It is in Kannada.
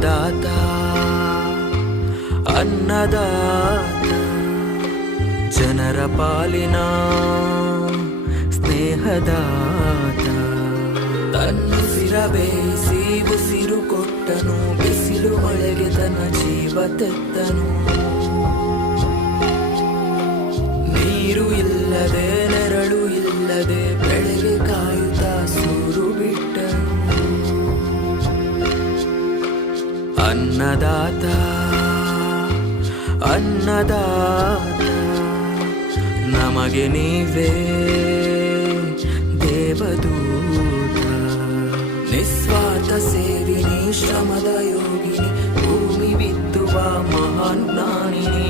ಅನ್ನದಾತ ಅನ್ನದಾತ ಜನರ ಪಾಲಿನ ಸ್ನೇಹದಾತ ತನ್ನುಸಿರ ಬೇಯಿಸಿ ಉಸಿರು ಕೊಟ್ಟನು ಬಿಸಿಲು ಮಳೆಗೆ ತನ್ನ ಜೀವ ತೆತ್ತನು ನೀರು ಇಲ್ಲದೆ ನೆರಳು ಇಲ್ಲದೆ ಬೆಳೆಗೆ ಕಾಯುತ್ತಾ ಸೂರು ಬಿಟ್ಟನು ಅನ್ನದಾತ ಅನ್ನದಾತ ನಮಗೆ ನೀವೇ ದೇವದೂತ ನಿಸ್ವಾರ್ಥ ಸೇವಿನಿ ಶ್ರಮದ ಯೋಗಿನಿ ಭೂಮಿ ಬಿತ್ತುವ ಮಹಾನ್ ಜ್ಞಾನಿನಿ